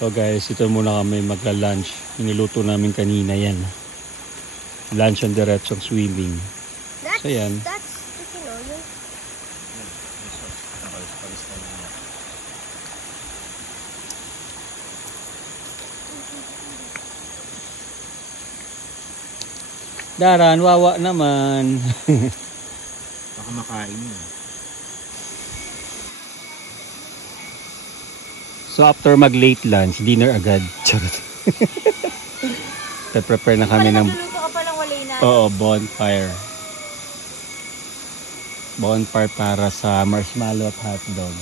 So guys, ito muna kami magla-lunch. Iniluto namin kanina yan. Lunch and diretsong swimming. So yan. That's chicken oil. Daran, wawa naman. Baka makain yun. So after mag late lunch, dinner agad. Charot. Prepare na kami ng bonfire. Bonfire para sa marshmallow at hotdog.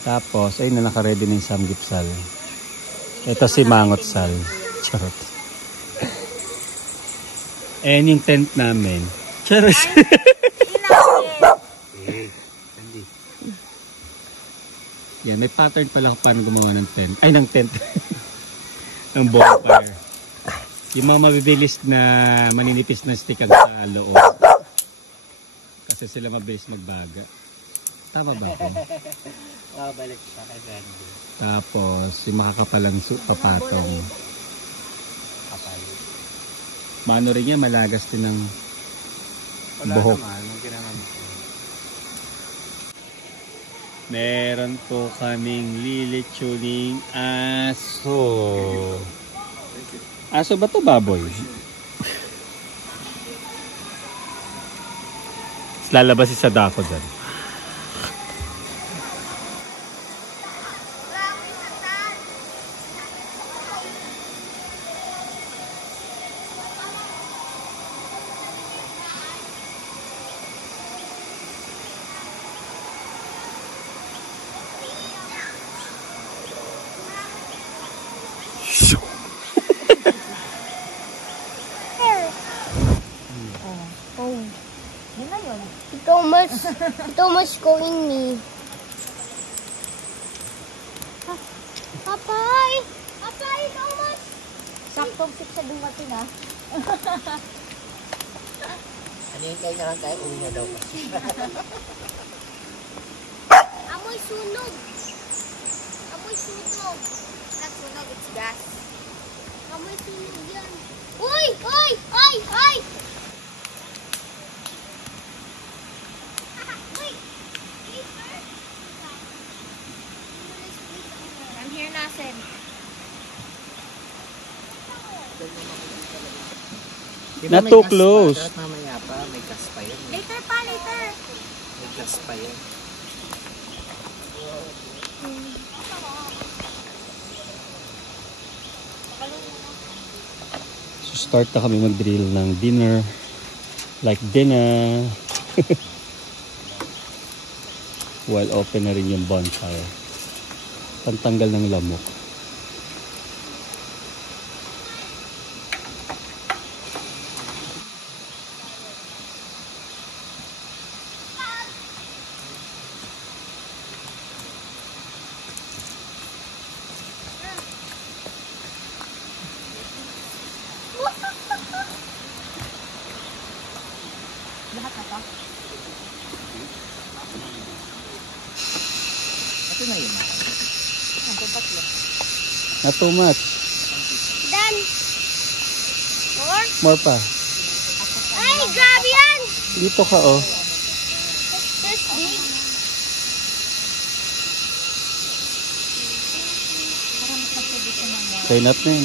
Tapos, ayun na naka-ready na yung samgipsal. Ito si mangotsal. Charot. Ayan yung tent namin. Charot. Yan, may pattern pala kung paano gumawa ng tent. Ay, ng tent. Ng bonfire. Yung mga mabibilis na maninipis na stick ang sa loob. Kasi sila mabilis magbaga. Tama ba ito? Balik pa kay Gandhi. Tapos, yung makakapalang papatong. Kapal. Mano rin yan, malagas din ng buhok. Wala naman, nung ginanam ko. Meron po kaming lilitsuning aso. Aso ba to, baboy? Lalabas si Sadako dyan. Thomas calling me. Papay! Papay, Thomas! Saktong 6 sa dumating na. Ano yung kayo na lang tayo? Uwi na daw. Amoy sunog! Amoy sunog! Not sunog, it's gas. Amoy sunog yan. Uy! Uy! Uy! Uy! I'm here, Nasen. Not too close. Dapat mamaya pa, may gas pa yun. Later pa, later. May gas pa yun. So start na kami mag-drill ng dinner. Like dinner. While open na rin yung bonfire. Pantanggal ng lamok. Lahat na to? Ito na yun. Not too much. Done. More? More pa. Ay, grabe yan! Dito ka oh. This big. Try natin.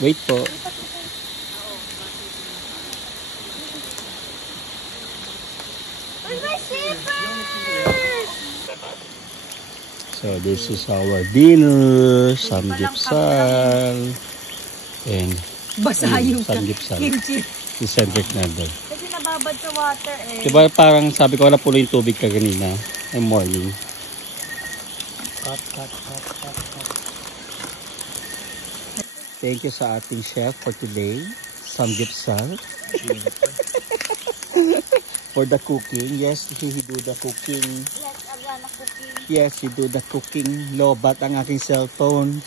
Wait po. Where's my slippers? So this is our dinner. Samgyeopsal. And Basa yung samgyupsal. kimchi. Si Cedric na doon. Kasi nababad sa water eh. Diba parang sabi ko wala pulo yung tubig kaganina. Yung morning. Cut. Thank you sa ating chef for today. Samgyupsal. For the cooking. Yes, he do the cooking. Yes, agana cooking. Yes, he do the cooking. Lobat ang aking cellphone.